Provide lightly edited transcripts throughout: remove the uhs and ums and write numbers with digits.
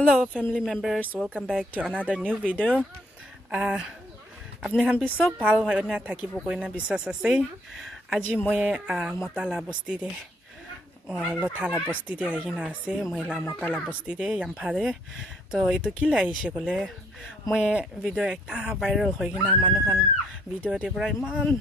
Hello family members, welcome back to another new video. Apni khan bi sob bhal hoi na thakibo koina biswas ase. Aji moi Motala bosti de Lothala bosti de ahina ase. Moi la Motala bosti de Yamphare. To etu kila aise kole moi video ekta viral hoi gina manu khan video de pura iman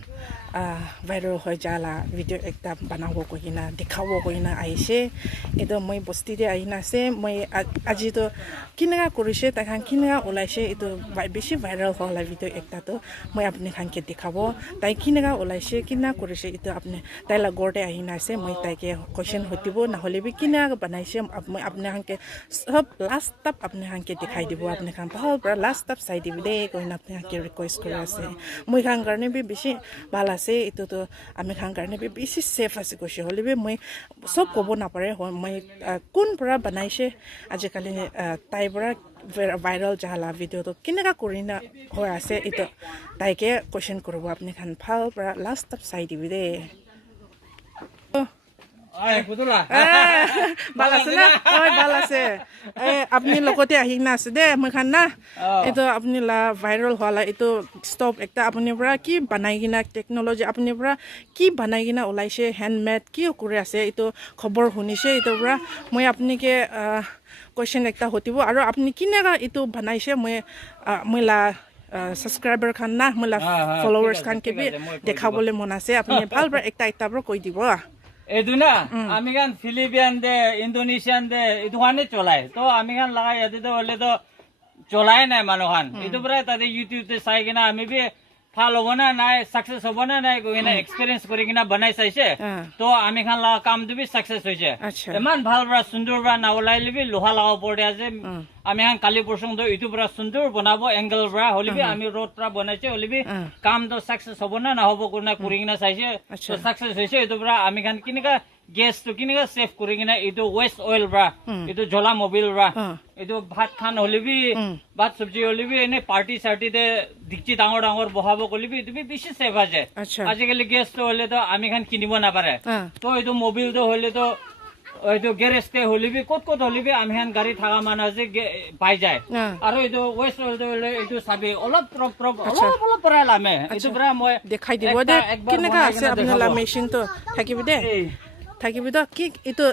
viral hoi jala video ekta banabo koina dekhabo koina aise. Edo moi bosti de ahina ase. Moi aji to kinega korise ta khan kinega olaise etu beshi viral hola video ekta to moi apni khan ke dekhabo. Tai kinega olaise kinna korise etu apni tai la gorde ahina ase. Moi tai ke question hotibo na hole bi kinega banaise moi apni khan ke sab last tap apni khan ke dikhai dibo apni khan bahal pra last tap sai dibi de koina apni khan ke request kore ase. Moi khan karne bi beshi bhala ase etu to ami khan karne bi beshi safe ase koshi hole bi moi sob kobo na pare moi kun pra banaise ajikali tai pra viral jahala video to kinega korina hoy ase etu tai ke question koribo apni khan bhal pra last tap sai dibi de Ay, putula. Balase na, oy balase. Apni lokote ahina ase de moi khan na. Eto apni la viral hola eto stop ekta apni pra ki banai gina technology apni pra ki banai gina olaise handmade ki kore ase eto khobor hunise eto pra moi apni ke question ekta hotibo aro apni kinega eto banaise moi la subscriber khan na moi la followers khan ke bi dekhabole mon ase apni bhal pra ekta pra koi dibo Eduna, Amigan Philippine de Indonesian de Iduane cholai. To Amigan laga yade to ole to cholai na manohan. Itu pura tadi YouTube te sai gina ami bi follow bona na success hobona na ko gina experience kori gina banai saise. To Amigan laga kam tu bi success hoise. Eman bhal bra sundur bra na olai libi loha laga porde ase. Amigan kali porsong to itu pura sundur bonabo angle bra holibi ami road pra banaiche holibi kam to success hobona na hobo kurna kori gina saise. To success hoise itu pura Amigan kinega gas to kinega save kori gina itu waste oil bra. Itu jola mobile bra. Itu bhat khan holibi bhat sabji holibi ene party sarty de dikchi dangor bohabo kolibi itu bi beshi save aje. Ajikali gas to hole to Amigan kinibo na pare. To itu mobile to hole to itu garage te holibi kot holibi Amigan gari thaga mana je pai jay. Aro itu waste oil to hole itu sabi olop olop pora lame. Itu pura moi dekhai dibo de kinega ase apni la machine to thakibi de thakibi to ki itu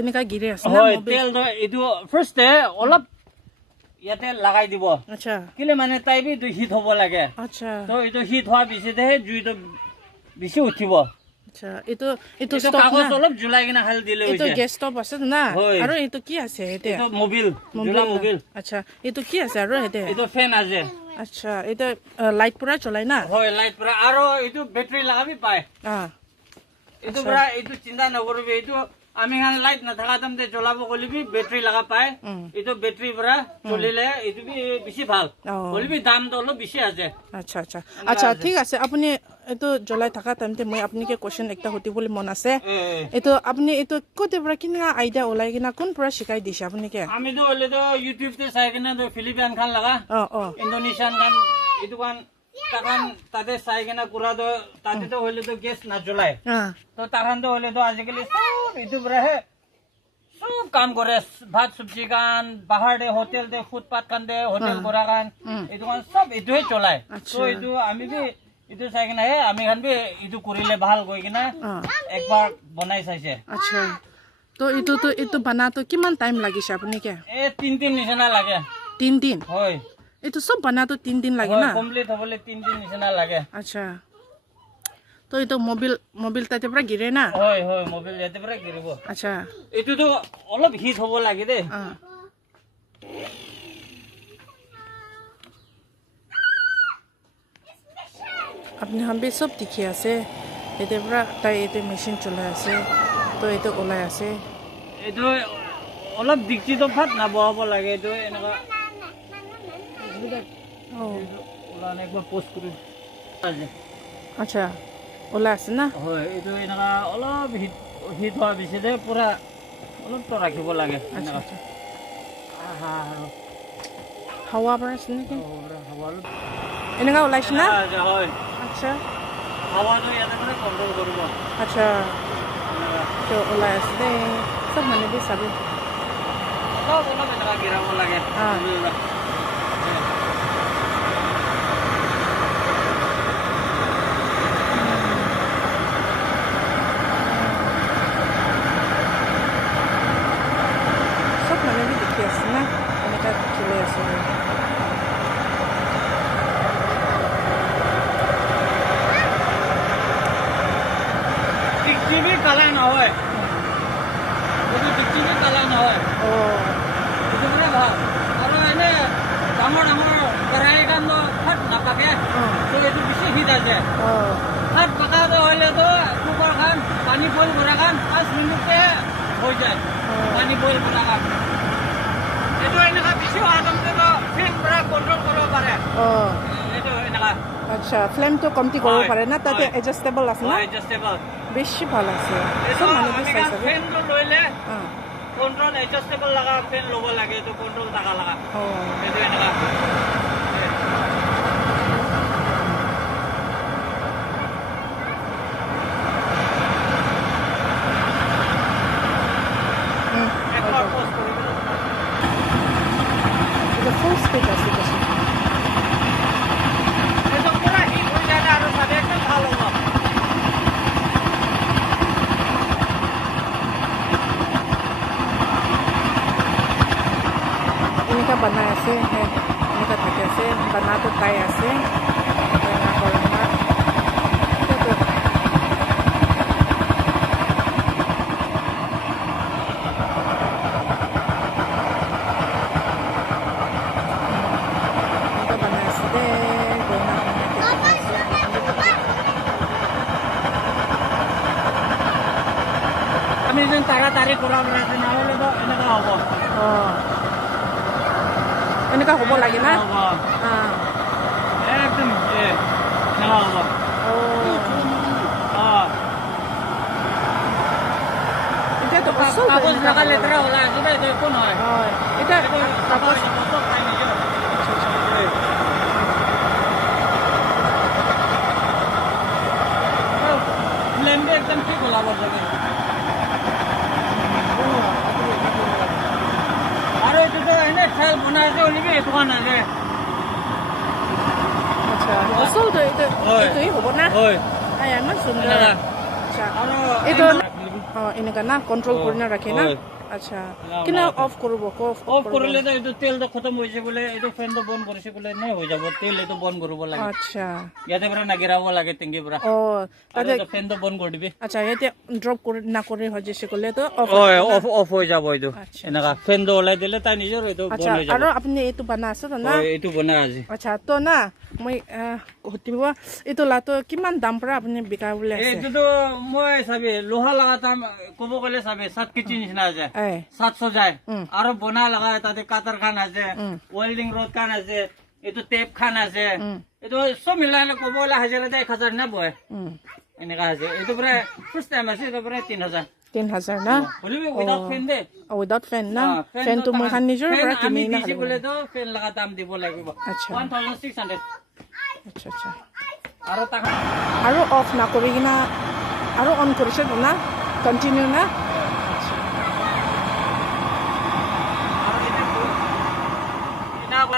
এনেকা গিৰে আছে না তেল এটো first অলপ ইয়াতে লগাই দিব আচ্ছা কিলে মানে তাইবি তো হিট হ'ব লাগে আচ্ছা তো এটো হিট হোৱা বিছিতে জুইটো বেছি উঠিব আচ্ছা এটো ষ্টপ কাগজ অলপ জুলাই কিনা হাল দিলে এটো গ্যাস ষ্টপ আছে না আৰু এটো কি আছে এতে এটো মোবিল জুলা মোবিল আচ্ছা এটো কি আছে আৰু এতে এটো ফেন আছে আচ্ছা এটা লাইট পুৰা চলাই না হয় লাইট পুৰা আৰু এটো ব্যাটাৰি লাগাবি পায় এটো পুৰা এটো চিন্তা নকৰিবি এটো আমি খান লাইট না থাকা তমতে জ্বলাবো কলিবি ব্যাটারি লাগা পায় এটো ব্যাটারি পুরা চলিলে এটো বি বেশি ভাল কলিবি দাম তো অলপ বেশি আছে আচ্ছা আচ্ছা আচ্ছা ঠিক আছে আপনি এটো জ্বলাই থাকা তমতে মই আপনি কে কোশ্চেন একটা হতি বলি মন আছে এটো আপনি এটো কোতে পুরা কিনা আইডিয়া ওলাই কিনা কোন পুরা শিকাই দিছে আপনি কে আমি তো হলে তো ইউটিউব তে চাই কিনা তো ফিলিপাইন খান লাগা ইন্দোনেশিয়ান খান এটো খান তাকান তাতে চাই কিনা পুরা তো তাতে তো হলে তো গ্যাস না জ্বলাই তো তাকান তো হলে তো আজিকালি সব এটো পুরা হে সব কাম করে ভাত সবজি কান পাহাড়ে হোটেল দে ফুটপাথ কান দে হোটেল করা কান এটো কান সব এটোই চলাই তো এটো আমি বি এটো চাই কিনা হে আমি খান বি এটো করিলে ভাল গই কিনা একবার বনাই চাইছে আচ্ছা তো এটো বানা তো কিমান টাইম লাগিছে আপনি কে এ 3 দিন নিছনা লাগে 3 দিন হয় এটো সব বানা তো 3 দিন লাগে না কমপ্লিট হবলে 3 দিন নিছনা লাগে আচ্ছা তো এটো মোবিল তাতে পুরা গিরে না হয় মোবিল যেতে পুরা গিরিব আচ্ছা এটো তো অলপ হিট হব লাগে দে আপনি হামবে সব দেখি আছে এতে পুরা তাই এতে মেশিন চলে আছে তো এটো ওলাই আছে এটো অলপ দিকছি তো ফাট না বহাব লাগে এটো এনেকা ওলানে একবার পোস্ট করি আচ্ছা ওলা আছে না হয় এটো এনেকা অলপ হিট হোৱা বিছিতে পুৰা অলপ তো ৰাখিব লাগে আচ্ছা হাওয়া পৰা আছে নেকি হাওয়া এনেকা ওলাইছে না হয় আচ্ছা হাওয়া তো ইয়াতে পুৰা কন্ট্ৰোল কৰিব আচ্ছা তো ওলাই আছে দে সব মানে বি চাবি সব অলপ এনেকুৱা গিৰাব লাগে চব মানে বি দেখি আছে না এনেকা চলি আছে টিভি কালা নহয় এইটো টিভি কালা নহয় এইটো মানে ভাল আৰু এনে ডাঙৰ ডাঙৰ কেৰাহী কাম ফাট নাপাকে তো এইটো বেছি হিট আছে ফাট পকাটো হ'লেতো কুকাৰ খান পানী বইল কৰা খান 5 মিনিটতে হৈ যায় পানী বইল কৰা খান এইটো এনেকুৱা বেছি হোৱাৰ কাৰণেতো ফ্লেম পৰা কণ্ট্ৰল কৰিব পাৰে এইটো এনেকুৱা আচ্ছা ফ্লেমটো কমতি কৰিব পাৰে না তাতে এডজাস্টেবল আছে না এডজাস্টেবল বেছি ভাল আছে এইটো আমি ফেনটো লৈলে কন্ট্রোল এডজাস্টেবল লাগা ফেন লব লাগে তো কন্ট্রোল টাকা লাগা এইটো এনেকা একবার পজ কৰি দিলে এটা ফুল স্পিড আছে বেশি এইটো পুৰা হিট হৈ যায় আৰু সাথে একদম ভাল হ'ব এনেকা বনাই আছে এনেকা থাকে আছে বনাটো পাই আছে আমি যেন তাড়াতাড়ি কৰা ৰাখে নহ'লে তো এনেকা হ'ব এনেকা হ'ব লাগে না একদম এনেকা হ'ব এতিয়াতো কাগজ লাগা লেতেৰা ওলাই আছে এইটো একো নহয় এটা কাগজ খাই নিজে ফ্লেমটো একদম ঠিক ওলাব লাগে আৰু এইটোতো এনে খেল বনাইছে ওলিবি এইটো নাযায় আচ্ছা আচলতে এইটোৱে হ'ব না ইমান সুন্দৰ আচ্ছা এইটো এনেকা না কন্ট্ৰোল কৰি না ৰাখে না আচ্ছা কিনা অফ কৰিব অফ কৰিলে তো এইটো তেলটো খতম হৈছে বোলে এইটো ফেনটো বন্ধ কৰিছে বোলে নাই হৈ যাব তেল এইটো বন্ধ কৰিব লাগে আচ্ছা ইয়াতে পৰা নাগিৰাব লাগে টেংকি পৰা তাতে ফেনটো বন্ধ কৰি দিবি আচ্ছা ইয়াতে ড্ৰপ কৰি নকৰি হজেছে ক'লে তো অফ হৈ যাব এইটো এনেকা ফেনটো ওলাই দিলে তাই নিজৰ এইটো বন্ধ হৈ যাব আৰু আপুনি এইটো বনাই আছে না এইটো বনাই আজি আচ্ছা তো না মই সুধিব এইটো লাটো কিমান দাম পৰা আপুনি বিকা বুলি আছে এইটোতো মই চাবি লোহা লগা দাম ক'ব গ'লে চাবি 7 কেজি নিচিনা আছে 700 যায় আৰু বনা লগা তাতে কাটাৰ খান আছে ওয়েল্ডিং ৰড খান আছে এইটো টেপ খান আছে এইটো সব মিলাই ক'ব গ'লে 1000 না বয় এনেকা আছে এইটো পৰা ফাৰ্ষ্ট টাইম আছে এইটো পৰা 3000 না বলিবি উইদাউট ফেন দে উইদাউট ফেন না ফেনটো মই খান নিজৰ পৰা কিনি না দিছি বোলে তো ফেন লগা দাম দিব লাগিব আচ্ছা 1600 আচ্ছা আচ্ছা আৰু অফ নকৰি কিনা আৰু অন কৰিছে না কন্টিনিউ না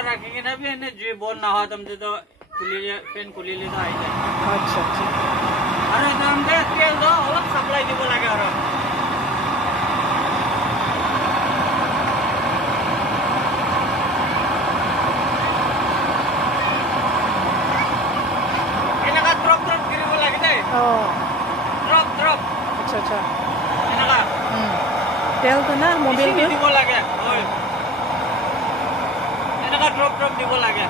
राखी के ना भी है जो बोल ना हो तुम तो खुली पेन खुली ले तो आई जाए अच्छा अच्छा अरे तुम दे तेल दो अलग सप्लाई दी बोला क्या इनका ड्रॉप गिरी बोला क्या ड्रॉप अच्छा अच्छा इनका तेल तो ना मोबाइल दी बोला क्या ড্ৰপ দিব লাগে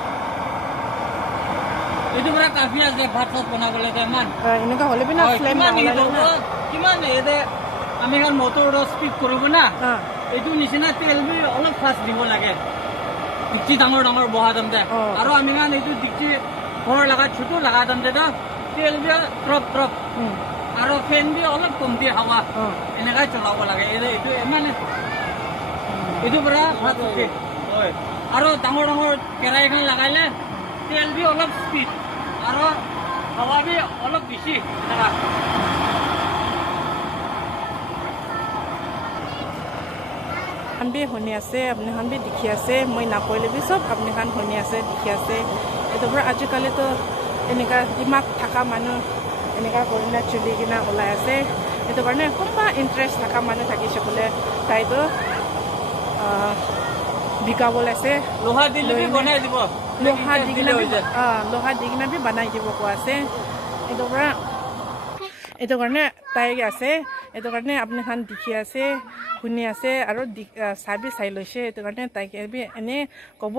এইটো পৰা কাফি আছে ভাত চাত বনাবলৈ ইমান এনেকা হ'লে বিনা ফ্লেম কিমান এতে আমি এখন মটৰ স্পীড কৰিব না এইটো নিচিনা তেল বি অলপ ফাষ্ট দিব লাগে ডিক্সি ডাঙৰ ডাঙৰ বহা দাম দে আৰু আমি এখন এইটো ডিক্সি ঘৰ লগা ছোটো লগা দাম দে তেল বি ড্ৰপ আৰু ফেন বি অলপ কমতি হাৱা এনেকাই চলাব লাগে এইটো ইমান এইটো পৰা ভাত হয় আৰু ডাঙৰ ডাঙৰ কেৰাহীখন লগাইলে তেল বি অলপ স্পীড আৰু হাৱা বি অলপ বেছি খান বি শুনি আছে আপুনি খান বি দেখি আছে মই নাকৈলে বি সব আপুনি খান শুনি আছে দেখি আছে এটো পৰা আজিকালি তো এনেকা দিমাগ থাকা মানুহ এনেকা কৰিনা চলি কিনা ওলাই আছে এটো কাৰণে কোনবা ইন্টাৰেষ্ট থাকা মানুহ থাকিছে বোলে তাইতো বিকাব লাইছে লোহা দিলে বি বনাই দিব লোহা দি কিনা বি বনাই দিব কোৱা আছে এটো কাৰণে তাই আছে এটো কাৰণে আপুনি খান দেখি আছে শুনি আছে আৰু চাবি চাই লৈছে এটো কাৰণে তাইকে বি এনে ক'ব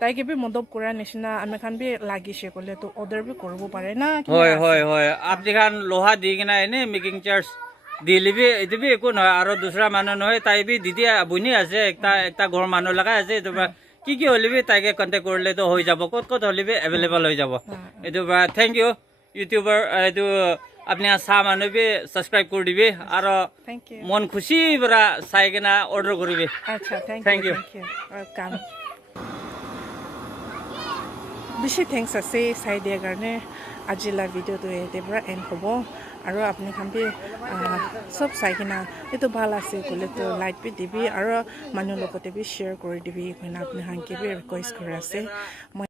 তাইকে বি মদব কৰা নিচিনা আমি খান বি লাগিছে ক'লে তো অৰ্ডাৰ বি কৰিব পাৰে না হয় আপনি খান লোহা দি কিনা এনে মেকিং চাৰ্জ দিলে বি এইটো বি একো নহয় আৰু দুসৰা মানুহ নহয় তাই বি দিদি বুনি আছে একটা ঘৰ মানুহ লগাই আছে এইটো কি হ'লে বি তাইকে কণ্টেক্ট কৰিলে তো হৈ যাব ক'ত হ'লে বি এভেইলেবল হৈ যাব এইটো থেংক ইউ ইউটিউবাৰ এইটো আপনি চাহ মানুহ বি সাবস্ক্ৰাইব কৰি দিবি আৰু মন খুশি পৰা চাই কিনা অৰ্ডাৰ কৰিবি আচ্ছা থ্যাংক ইউ ওয়েলকাম বেছি থ্যাংকস আছে চাই দিয়াৰ কাৰণে আজিলা ভিডিঅ'টো এতে পৰা এণ্ড হ'ব আৰু আপুনি খান বি সব চাই কিনা এইটো ভাল আছে ক'লে তো লাইক বি দিবি আৰু মানুহ লগতে বি শ্বেয়াৰ কৰি দিবি আপুনি খানকে বি ৰিকুৱেষ্ট কৰি আছে মই